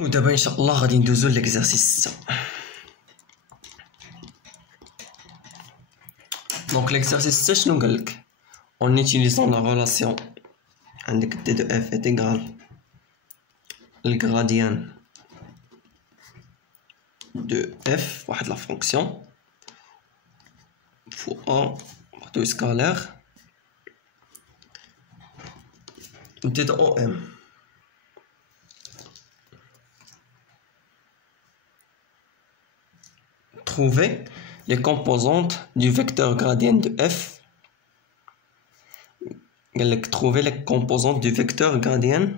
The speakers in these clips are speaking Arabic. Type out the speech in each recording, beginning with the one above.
ودابا ان شاء الله غادي ندوزو ليكزارسيس 6. دونك ليكزارسيس 6 شنو قالك؟ en utilisant la relation عندك d de f est égal le gradient de f واحد la fonction fois partout scalaire d de om. Trouver les composantes du vecteur gradient de f. Trouver les composantes du vecteur gradient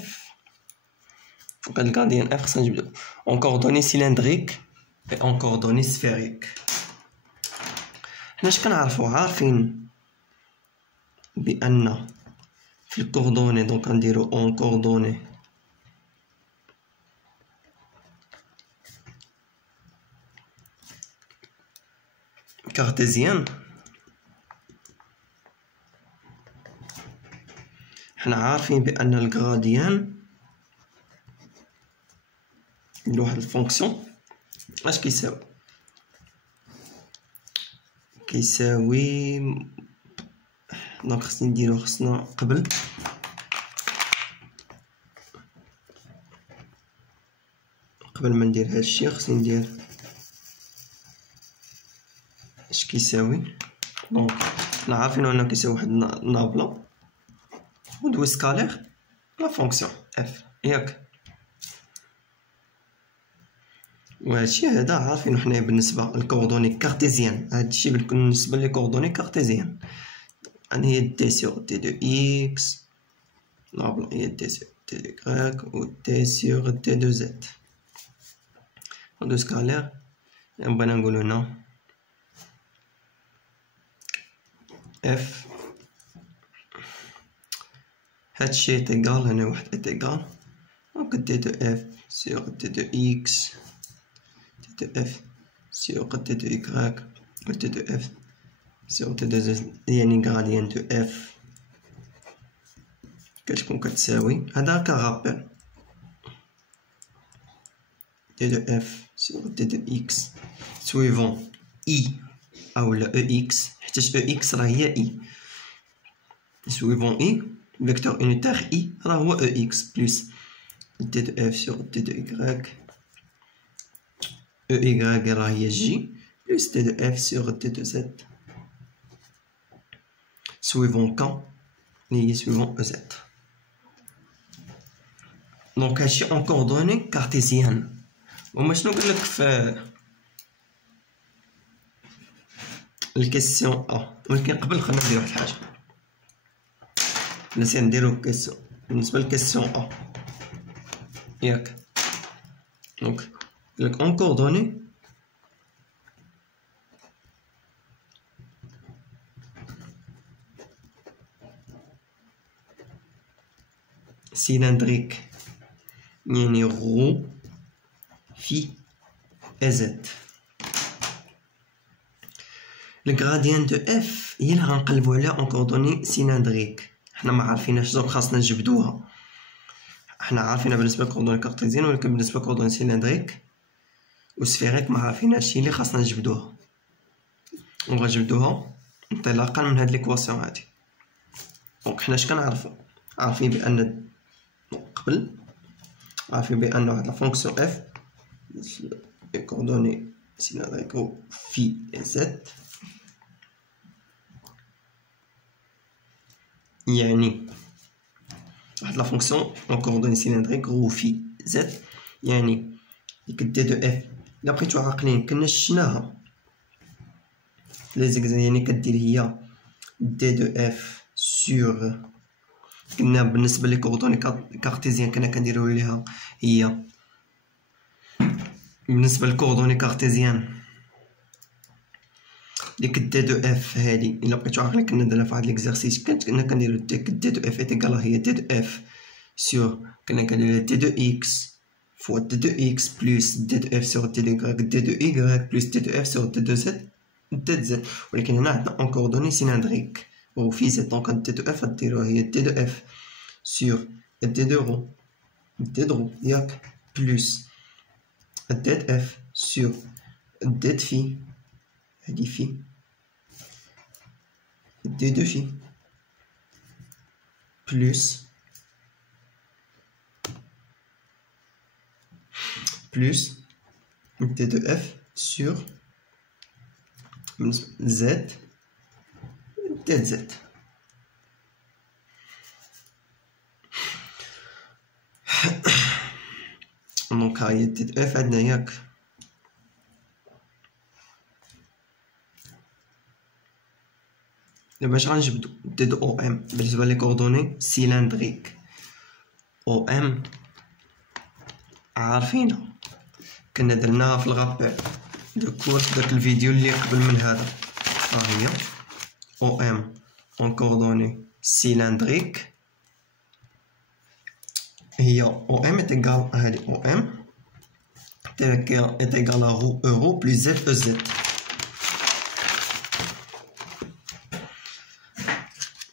f. Le gradient f en coordonnées cylindriques et en coordonnées sphériques. حنا كنعرفوا عارفين بأن في الكوردوني دونك غنديرو en coordonnées cartésienne. حنا عارفين بأن الغراديان لواحد الفونكسيون اش كيساوي دونك خصنا قبل ما ندير هادشي خصني ندير اش كيساوي. دونك حنا عارفين انه كيساوي واحد نابله ودو سكالير لا فونكسيون اف ياك. وهادشي هذا عارفينو حنايا بالنسبه للكوردوني كارتيزيان. هادشي بالنسبه لي كوردوني كارتيزيان يعني هي دي سور دي دو اكس نابله هي دي سور دي دو كراك و دي سور دي دو زد ودو سكالير. بغينا نقولو هنا اف هادشي تيغال هنا واحد تيغال دونك دي دو اف سور دي دو اكس دي دو اف سور دي دو يكراك و دي دو اف سور دي دو زد يعني غراديان دو اف كتكون كتساوي هذا كغابيل دي دو اف سور دي دو اكس سويفون اي اولا او اكس حيتاش او اكس راه هي اي سويفون اي فيكتور يونيتير اي راه هو او اكس بلس دي دو اف سور دي دو يكراك او يكراك راه هي جي بلس دي دو اف سور دي دو زد سويفون كا اللي هي سويفون او زد. دونك هادشي اون كوردوني كارتيزيان. وما شنو قالك في الكيسيون ولكن قبل خلينا نديرو واحد الحاجه نسينا نديرو كيسيون بالنسبه للكيسيون ياك. دونك قالك اون كوردوني cylindrique يعني رو في زد. الغراديان دو اف هي اللي غنقلبو عليها اون كوردوني سيلندريك. حنا ما عارفيناش دونك خاصنا نجبدوها. حنا عارفينها بالنسبه لكوردوني كارتيزيان ولكن بالنسبه لكوردوني سيلندريك و سفيريك ما عارفينهاش، هي اللي خاصنا نجبدوها. ونجبدوها انطلاقا من هاد ليكواسيون هادي. دونك حنا اش كنعرفو؟ عارفين بان قبل عارفين بان واحد لا فونكسيون اف كوردوني سيلندريك في زد يعني واحد لا فونكسيون اون كوردوني سيلندريك رو في زد يعني ديك دي دو اف. الا بقيتو عاقلين كنا شفناها لي زيكزام يعني كدير هي دي دو اف سور كنا بالنسبه لي كوردوني كارتيزيان كنا كنديرو ليها هي بالنسبه للكوردوني كارتيزيان ديك دي دو اف هادي. الا بقيتو عاقلين كنا درنا فواحد ليكزارسيس كنا كنديرو ديك دي دو اف ايكال هي دي دو اف سور كنا كنديرو دي دو اكس فوا دي دو اكس بلس دي دو اف سور دي دو يكراك دي دو يكراك بلس دي دو اف سور دي دو زد دي زد. ولكن هنا عندنا اون كوردوني سيلندريك و في زد دونك دي دو اف غديروها هي دي دو اف سور دي دو رو ياك plus الدات اف سور الدات في هادي في دي دو في plus d de f sur z dz. دونك ها هي d de f عندنا ياك. دابا اش غنجبدو d de o m بالنسبة لي كوردوني سيلندريك o m عارفينها كنا درناها في الغابير دو كورس داك الفيديو اللي قبل من هذا. ها هي او ام اون كوردوني سيلندريك هي او ام تيغال هادي او ام تيغال رو اورو بلس زد او زد.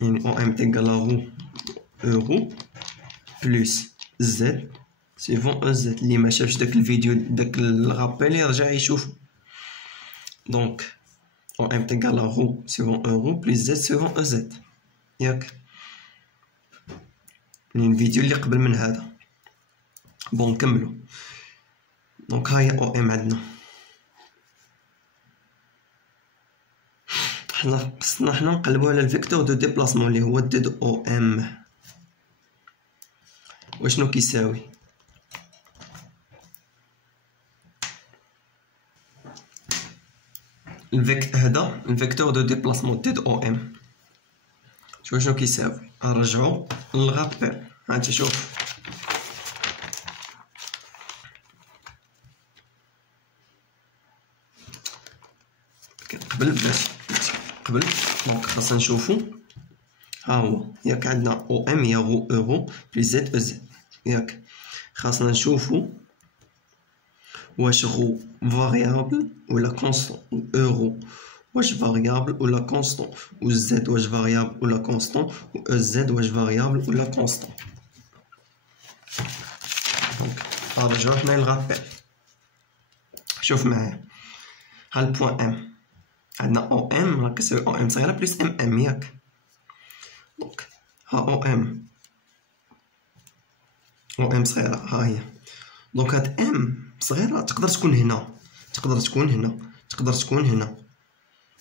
يعني او ام تيغال رو اورو بلس زد سيفون او زد. اللي ما شافش داك الفيديو داك الغابيل يرجع يشوف. دونك او ام تيغال رو سيفون اورو بلس زد سيفون او زد ياك. يعني الفيديو اللي قبل من هذا. بون نكملو. دونك هاهي او ام عندنا. خصنا حنا نقلبو على الفيكتور دو ديبلاسمون اللي هو دي دو او ام. واشنو كيساوي؟ هذا الفيكتور دو ديبلاسمون دي دو او ام شنو كيساوي؟ نرجعو للغابير. ها انت شوف قبل دونك خاصنا نشوفو. ها هو ياك عندنا او ام هي رو اورو بلس زد او زد ياك. خاصنا نشوفو واش رو فاريابل ولا كونستون. اورو واش فاريابل ولا كونستون و زد واش فاريابل ولا كونستون و او زد واش فاريابل ولا كونستون. دونك نرجعو حنا للغابيل. شوف معايا ها البوان ام عندنا او ام راه كتساوي او ام صغيره بلس ام ام ياك. دونك ها او ام صغيره ها هي. دونك هاد ام صغيره تقدر تكون هنا تقدر تكون هنا.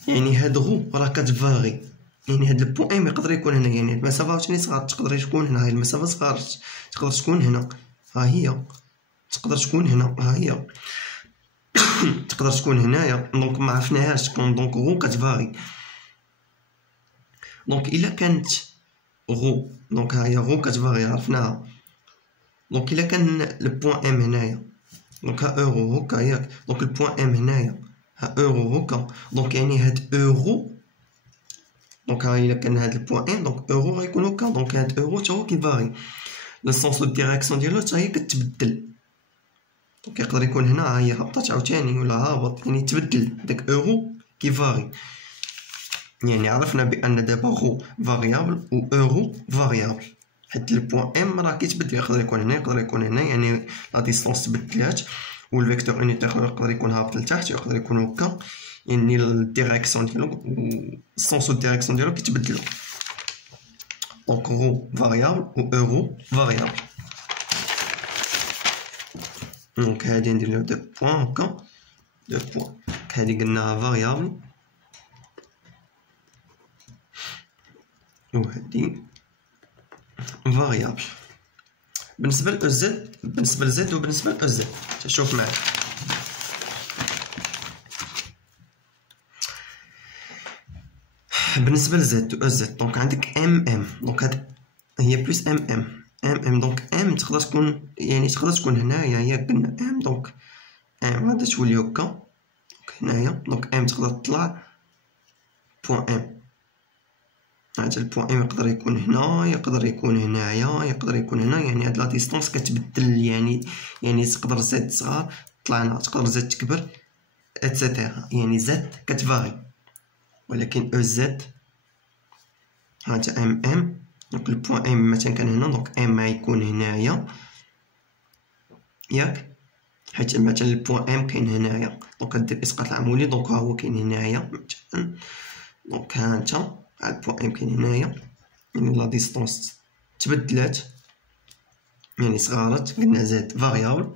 يعني هاد غو راه كتفاغي. يعني هاد البوان ام يقدر يكون هنا. يعني المسافه عاوتاني صغار تقدر تكون هنا. هاي المسافه صغار تقدر تكون هنا. ها هي تقدر تكون هنا. ها هي تقدر تكون هنايا. دونك ما عرفناهاش تكون. دونك غو كتفاغي. دونك الا كانت غو دونك ها هي غو كتفاغي عرفناها. دونك الا كان البوان ام هنايا دونك ها اورو هكا ياك. دونك البوان ام هنايا ها اورو هكا. دونك يعني هاد اورو دونك ها الا كان هاد البوان ام دونك اورو غيكون هكا. دونك هاد اورو تا هو كيفاغي لو سونس دو ديريكسيون ديالو تا هي كتبدل. دونك يقدر يكون هنا ها هي هبطات عاوتاني ولا هابط. يعني تبدل داك اورو كيفاغي. يعني عرفنا بان دابا غو فاريابل و اورو فاريابل حيت البوان ام راه كيتبدل. يقدر يكون هنا يقدر يكون هنا. يعني لا ديستونس تبدلات والفيكتور يونيتير يقدر يكون هابط لتحت يقدر يكون هكا. يعني الديريكسيون ديالو السونس و الديريكسيون ديالو كيتبدلوا. دونك غو فاريابل و اورو فاريابل. دونك هادي ندير لهم دو بوان هكا دو بوان. هادي قلناها فاريابل وهادي فاريابل. بالنسبه ل زد بالنسبه لزد وبالنسبه ل زد شوف معايا. بالنسبه لزد و زد دونك عندك ام دونك هاد هي بلس ام دونك ام تقدر تكون يعني تقدر تكون هنايا ياك. قلنا ام دونك ام غادا تولي هكا. دونك هنايا دونك ام تقدر تطلع بوان ام. هاد البوان ام يقدر يكون هنا يقدر يكون هنايا يقدر يكون هنا. يعني هاد لا ديستونس كتبدل. يعني تقدر زد صغار طلعنا تقدر زد تكبر اتسيتيرا. يعني زد كتفاغي ولكن او زد هانتا ام دونك البوان ام مثلا كان هنا دونك ام غيكون هنايا. ياك، حيت مثلا البوان ام كاين هنايا، دونك غدير الاسقاط العمودي، دونك ها هو كاين هنايا مثلا، دونك ها انت ها البوان ام كاين هنايا، يعني لا ديستونس تبدلات، يعني صغارت، قلنا زاد فاريابل،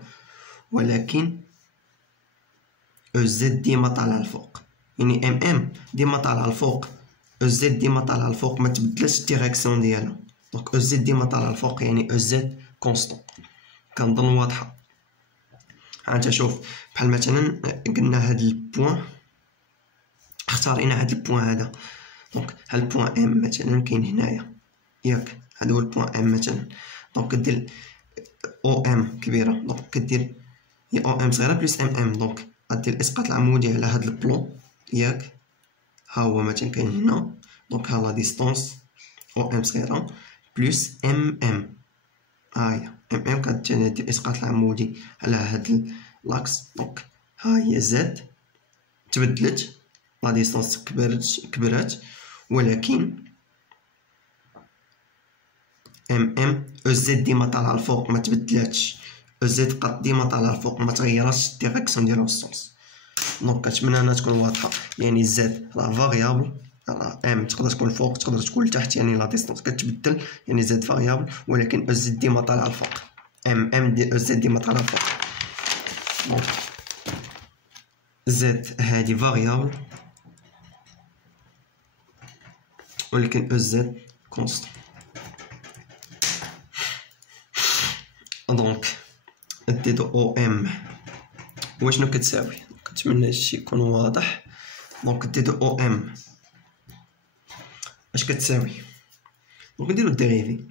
ولكن او زد ديما طالعه الفوق، يعني ام ديما طالعه الفوق، او زد ديما طالعه الفوق، ما تبدلش الديريكسيون ديالها، دونك او زد ديما طالعه الفوق، يعني او زد كونستون. كنظن واضحه. انت شوف بحال مثلا قلنا هاد البوان، اختارينا هاد البوان هذا، دونك هاد البوان ام مثلا كاين هنايا ياك، هذا هو البوان ام مثلا، دونك كدير او ام كبيره، دونك كدير هي او ام صغيره بلس ام، دونك غدير الاسقاط العمودي على هاد البلون ياك، ها هو مثلا كاين هنا، دونك ها لا ديستونس او ام صغيره بلس ام، ها هي ام كدير الاسقاط العمودي على هاد لاكس، دونك ها هي زد تبدلت، لا ديستونس كبرات، ولكن او زد ديما طالعه الفوق ما تبدلاتش، او زد قد ديما طالعه الفوق ما تغيراتش الديريكسيون ديالها والسونس. دونك كنتمنى انها تكون واضحه، يعني زد راه فاريابل، راه ام تقدر تكون فوق تقدر تكون لتحت، يعني لا ديستونس كتبدل، يعني زد فاريابل، ولكن او زد ديما طالعه الفوق، او زد ديما طالعه الفوق. دونك زد هادي فاريابل، ولكن او زد كونستون. دونك ديدو او ام واشنو كتساوي، كنتمنى هادشي يكون واضح. دونك ديدو او ام اش كتساوي، دونك نديرو الديريفي،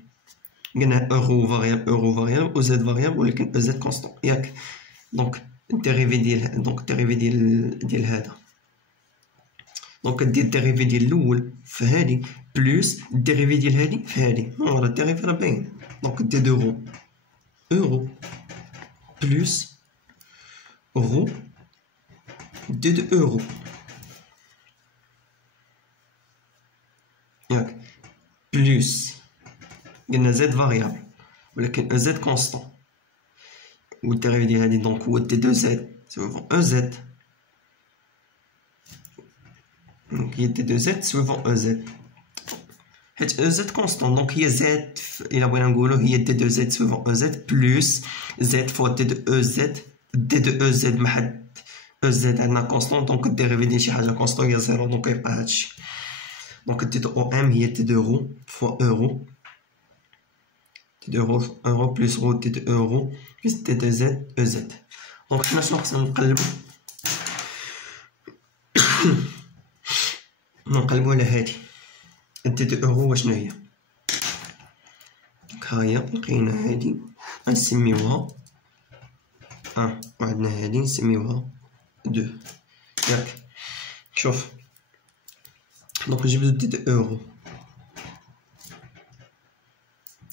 قلنا اورو فاريابل او زد فاريابل، ولكن او زد كونستون ياك، دونك الديريفي ديال هذا، دونك دير الديريفي ديال الاول في هادي بلس الديريفي ديال هادي في هادي، راه الديريفي راه باين، دونك دير اورو بلس اورو دو اورو ياك، بلس قلنا زد فاريابل ولكن او زد كونستون، والديريفي ديال هادي دونك هو دي دو زد سويفون او زد، دونك هي دي دو زد سويفون او زد، حيت او زد كونستون، دونك هي زد الا بغينا نقولو هي دي دو زد سويفون او زد بلس زد فوا دي دو او زد، دي دو او زد مع حد او زد عندنا كونستون، دونك الديريفي ديال شي حاجه كونستون هي زيرو، دونك يبقى هادشي، دونك دي دو او ام هي دي دو اورو فوا اورو، دي دو اورو بلس رو دي دو اورو بلس دي دو زد او زد. دونك حنا شنو خصنا نقلبو، نقلبو على هادي دي دو اورو واشنو هي، دونك ها هي لقينا هادي غنسميوها وعندنا هادي نسميوها دو ياك. شوف دونك نجبدو دي دو اورو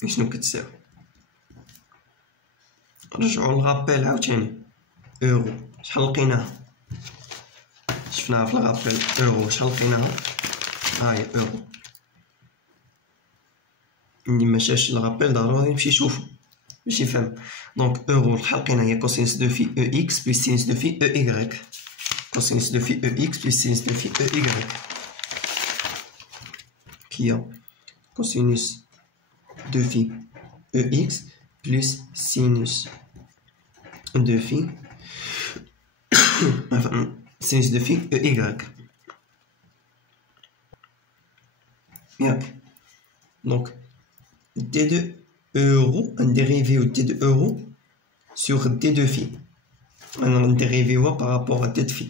شنو كتساوي، رجعو للغابيل عاوتاني اورو، شحال لقيناها، شفناها في الغابيل اورو، شحال لقيناها، ها هي اورو، اللي مشاش للغابيل ضروري يمشي يشوفو باش يفهم. دونك اورو شحال لقينا هي كوسينوس دو في او اكس بلس سينوس دو في او ايغريك، كوسينوس دو في او اكس بلس سينوس دو في او ايغريك، هي كوسينوس دو في او اكس بلس سينوس دو في سينوس دو في او ايغريك ياك. دونك دي دو euro, un dérivé au t de euro sur d de phi. Un dérivé par rapport à t de phi.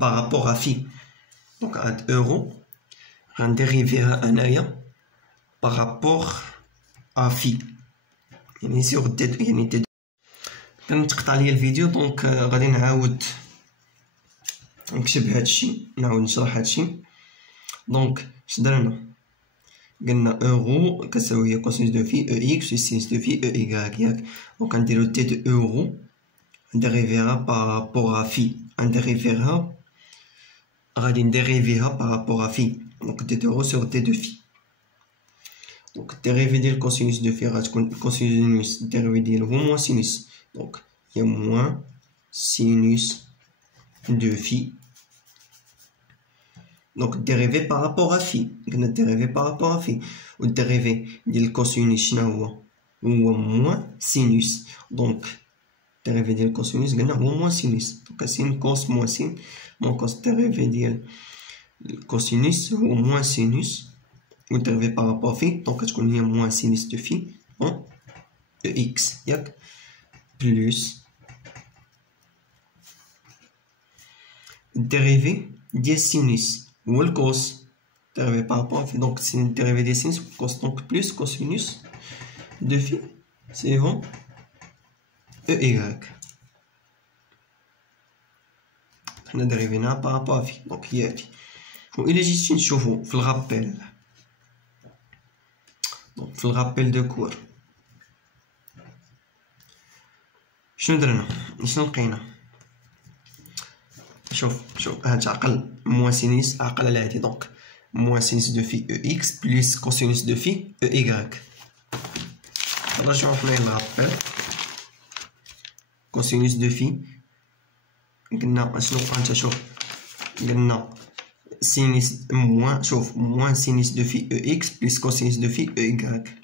Par rapport à phi. Donc à euro, un dérivé à un aya par rapport à phi. يعني sur d يعني d. كنتقطع ليا الفيديو دونك غادي نعاود نكتب هادشي، نعاود نشرح هادشي. دونك اش درنا، قلنا اورو كتساوي هي كوسينوس دو في او اكس بلس سينوس دو في او ايكغيك ياك، دونك غنديرو تي دو اورو نديريفيها بارابور ا في، نديريفيها غادي نديريفيها بارابور ا في، دونك تي دو اورو سور تي دو في. دونك الديريفي ديال كوسينوس دو في غتكون كوسينوس الديريفي ديالو هو موان سينوس Donc, il y a moins sinus de phi. Donc, dérivé par rapport à phi. On a dérivé par rapport à phi. Ou dérivé du cosinus, هو moins sinus. Donc, dérivé du cosinus, هو moins sinus. Donc, sin, cos, moins sin. Moins cos, dérivé du cosinus, هو moins sinus. Ou dérivé par rapport à phi. Donc, il y a moins sinus de phi. En EX. Plus dérivé des sinus. Ou le cos dérivé par rapport à phi. Donc, c'est une dérivée des sinus. Cos, donc plus cosinus de phi. C'est bon. EY. On a dérivé par rapport à phi. Donc, il y a. Il est juste une chevaux. Il rappel. Donc, il rappel de cours. شنو درنا؟ شنو لقينا؟ شوف هاد عقل موان سينيس عقل على هادي. دونك موان سينيس دو في او اكس بلس كوسينيس دو في او ايكغيك. نرجعو حنايا للرابيل. كوسينيس دو في قلنا شنو انت شوف قلنا سينيس موان شوف موان سينيس دو في او اكس بلس كوسينيس دو في او ايكغيك.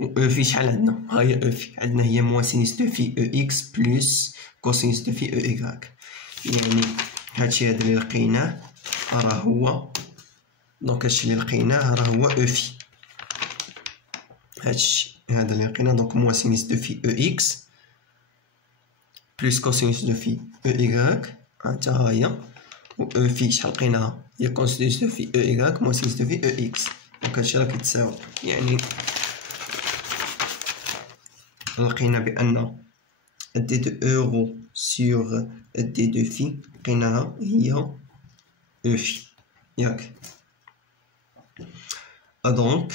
او في شحال عندنا؟ ها هي او في عندنا هي موان سينيس دو في او اكس بلس كوسينيس دو في او ايكغيك. يعني هادشي هذا اللي لقيناه راه هو دونك هادشي اللي لقيناه راه هو او في. هادشي هذا اللي لقيناه دونك موان سينيس دو في او اكس بلس كوسينيس دو في او ايكغيك. حتى ها هي و او في شحال لقيناها هي كوسينيس دو في او ايكغيك موان سينيس دو في او اكس. دونك هادشي راه كيتساوي يعني لقينا بأن دي دو اورو سور دي دو في لقيناها هي او في ياك. دونك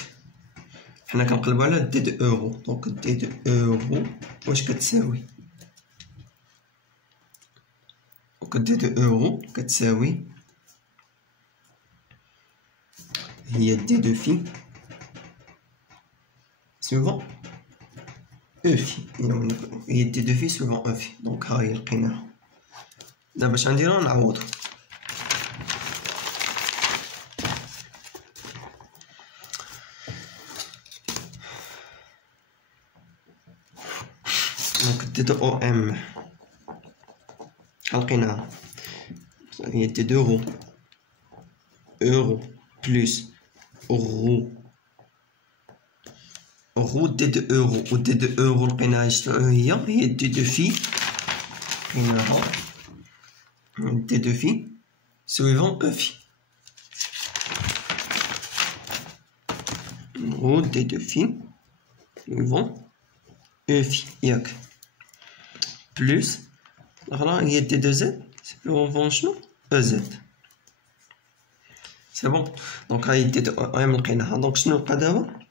حنا كنقلبو على دي دو اورو. دونك دي دو اورو واش كتساوي؟ دونك دي دو اورو كتساوي هي دي دو في سوفون او في. هي دي دو في سوفون او في. دونك ها هي لقيناها. دابا اش غنديرو نعوضو. دونك دي دو او ام لقيناها هي دي دو اورو بلس رو دي دو اورو و دي دو اورو لقيناها شنو هي دي دو في لقيناها دي دو في سويفون او في. رو دي دو في سويفون او في ياك بلس الأخرى هي دي دو زد سويفون شنو او زد. سي بون. دونك هاهي دي دو ام لقيناها. دونك شنو بقى دابا؟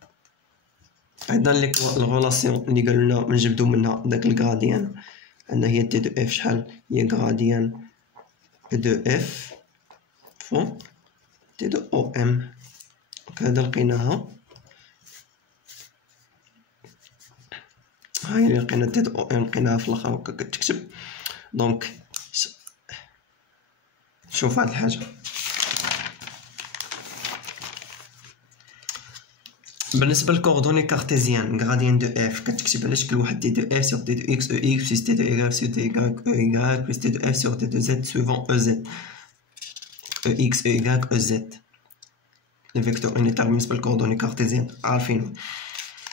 عندنا الغولاسيون اللي قالوا لنا نجبدو منها داك الغراديان. عندنا هي دي دو اف شحال هي غراديان دو اف فون دي دو او ام. دونك هادا لقيناها هاهي اللي لقينا دي دو او ام لقيناها في الاخر هكا كتكتب. دونك شوف هاد الحاجه بالنسبه للكوردوني كارتيزيان غراديان دو اف كتكتب على شكل واحد دي دو اف سور دي دو اكس او اكس بلس دي دو ايغال سور دي ايغال او ايغال بلس دي دو اف سور دي دو زد سويفون او زد او اكس او ايغال او زد. الفيكتور يونيتار بالنسبه للكوردوني كارتيزيان عارفينه.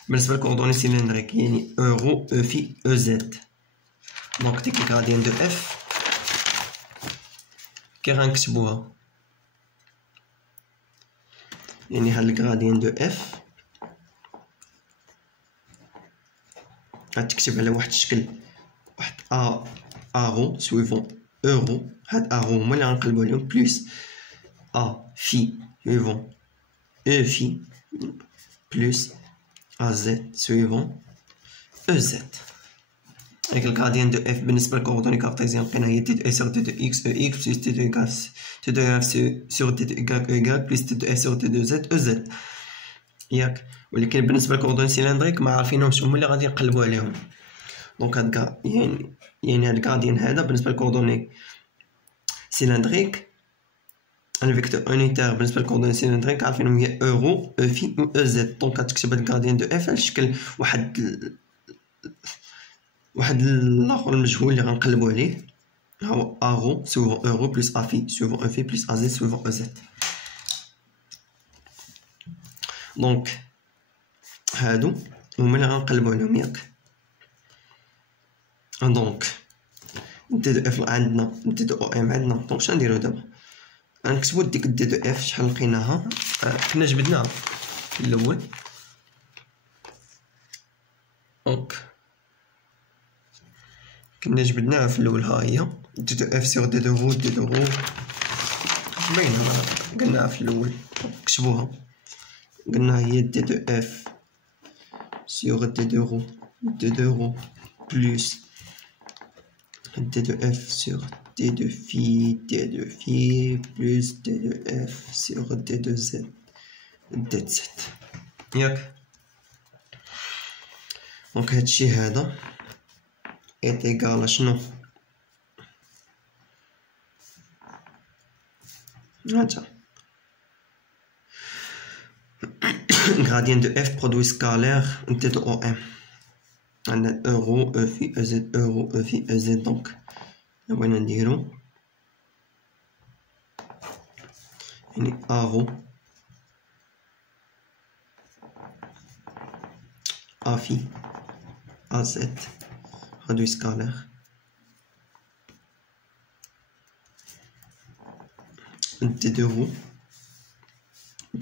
بالنسبه للكوردوني سيلندريك يعني اورو او في او زد. دونك ديك الغراديان دو اف كي غنكتبوها يعني هاد الغراديان دو اف غتكتب على واحد الشكل واحد ارو سويفون اورو. هاد ارو هما اللي غنقلبو عليهم بلس في سويفون او في بلس زد سويفون او زد. هاك الغراديان دو اف بالنسبه للكوردوني كارتيزيان لقينا هي دي دو اف سور دي دو اكس او اكس بلس دي دو ايغال دي دو اف سور دي دو ايغال او ايغال بلس دي دو اف سور دي دو زد او زد. ياك، ولكن بالنسبه للكوردوني سيلندريك ما عارفينهمش، هما اللي غادي نقلبوا عليهم. دونك هاد يعني هاد الكادين هذا بالنسبه للكوردوني سيلندريك، الفيكتور اونيتير بالنسبه للكوردوني سيلندريك عارفينهم هي اورو او في او زد. دونك غتكتب هاد الكادين دو اف على شكل واحد الاخر المجهول اللي غنقلبوا عليه، هو ارو سوفون اورو بلس افي سوفون افي بلس ازد سوفون ازد. دونك هادو هما اللي غنقلبوا عليهم ياك. دونك دي دو اف عندنا، دي دو او ام عندنا. دونك شنو نديرو دابا؟ غنكتبو ديك دي دو اف شحال لقيناها، كنا جبدناها في الاول. دونك كنا جبدناها في الاول، ها هي دي دو اف سيغ دي دو رو. دي دو رو باينه قلناها في الاول، كتبوها. قلنا هي دي دو اف سيغ دي دو رو، دي دو رو بلس دي دو اف سيغ دي دو في بلس دي دو اف سيغ دي دو زد دي زد ياك. دونك هادشي هذا est égal à شنو؟ هانتا gradient de f produit scalaire d de om. عندنا اورو او في او زد، اورو او في او زد. دونك بغينا نديرو يعني ارو افي ازد produit scalaire دي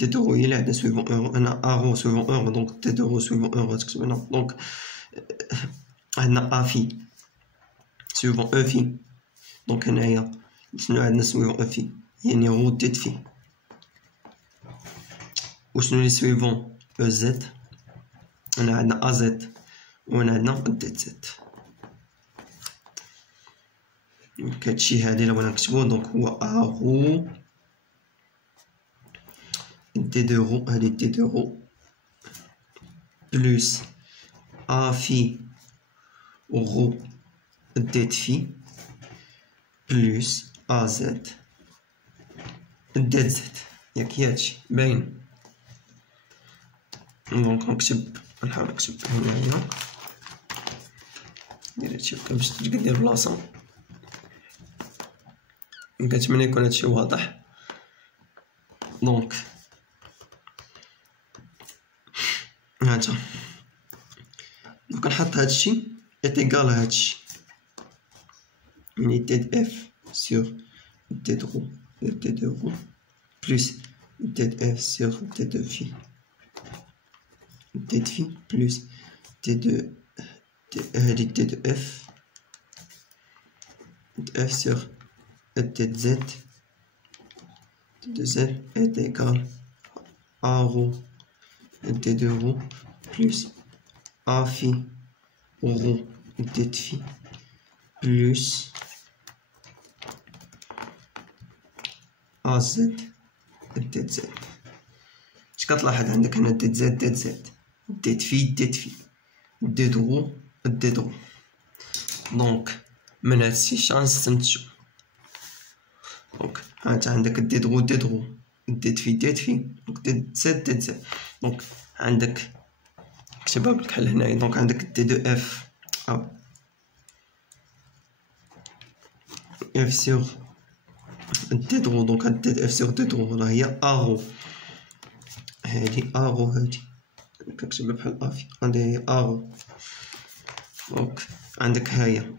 دو رو هي اللي عندنا سويفون اورو. انا ارو سويفون اورو، دونك دي دو رو سويفون اورو تكتب هنا. دونك عندنا افي سويفون او في. دونك هنايا شنو عندنا سويفون او في يعني رو دي في. وشنو لي سويفون او زد؟ هنا عندنا ازد وهنا عندنا دي زد. دونك هادشي هادي اللي بغينا نكتبو. دونك هو ارو دي دو رو، هادي دي دو رو بلس افي رو دي في بلس ازد دي زد ياك. هادشي باين. دونك نكتب، نحاول نكتب هنايا، ندير هادشي هكا باش تقد البلاصة. كنتمنى يكون هادشي واضح. دونك هانتا دونك نحط هادشي إيتيغال هادشي، يعني دي د اف سيغ دي دو رو بلس دي د اف سيغ دي دو في دي د في بلس دي دو هادي دي دو اف سيغ دي د زد إيتيغال ارو دي دو رو بلس افي رو دي في بلس ازد دي زد. اش كتلاحظ عندك هنا دي زد دي زد دي في دي درو دي درو. دونك من هادشي غنستنتجو. دونك هانت عندك دي درو دي درو دي في دونك دي زد. دونك عندك كتبها بالكحل هنايا. دونك عندك دي دو اف اف سيغ دي درو. دونك هاد دي اف سيغ دي درو راه هي ارو، هادي ارو هادي كنكتبها بحال افي، هادي هي ارو. دونك عندك هاهي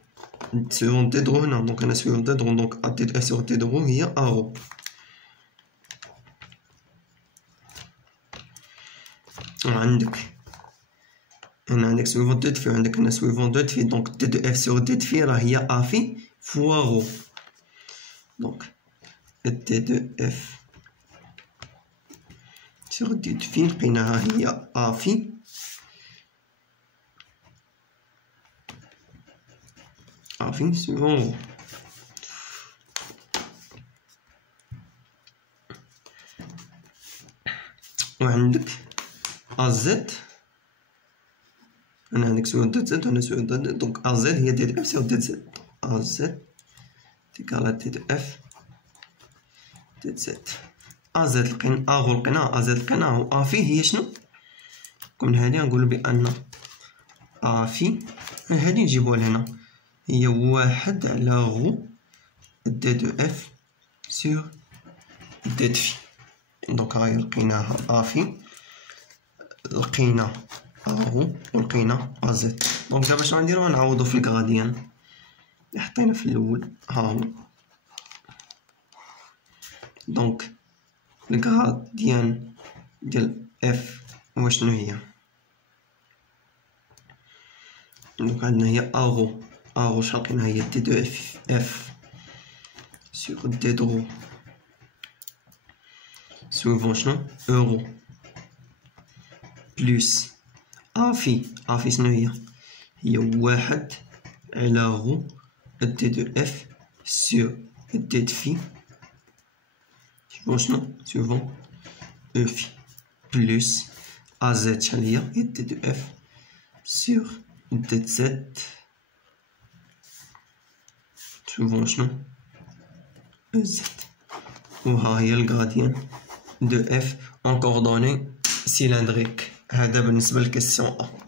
سيغون دي درو هنا. دونك انا سيغون دي درو، دونك دي اف سيغ دي درو هي ارو. وعندك هنا عندك سويفون دو في، وعندك هنا سويفون دو في. دونك دي دو اف سيغ دي في راه هي افي فوا رو. دونك دي دو اف سيغ دي دو في لقيناها هي افي سيغون رو. وعندك أ زد، أنا عندك سوا دو زد وهنا سوا دو زد، دونك أ زد هي دي دو إف سيغ دي زد، أ زد تيكال دي دو إف دي زد. أ زد لقينا أ غو لقيناه، أ زد لقيناه، و أ في هي شنو؟ من هادي غنقولو بأن أ في هادي نجيبوها لهنا هي واحد على غو دي دو إف سيغ دي في. دونك هاهي لقيناها أ في، لقينا أ غو ولقينا أ زد. دونك دابا شنو غنديرو؟ غنعوضو في الغاديان اللي حطينا في الأول، ها هو. دونك الغاديان ديال إف هو شنو هي؟ دونك عندنا هي أ غو، أ غو شحال لقينا هي دي دو إف سيغ دي دو غو سويفون شنو؟ أورو بلوس أ في، أ في شنو هي؟ هي واحد على غو دي دو إف سيغ دي دو في سويفون شنو؟ سويفون أو في بلوس أ زد شحال هي؟ هي دي دو إف سيغ دي زد سويفون شنو؟ أو زد. وها هي الغاديان دو إف en coordonnées cylindriques. هذا بالنسبة للكيسيون أ.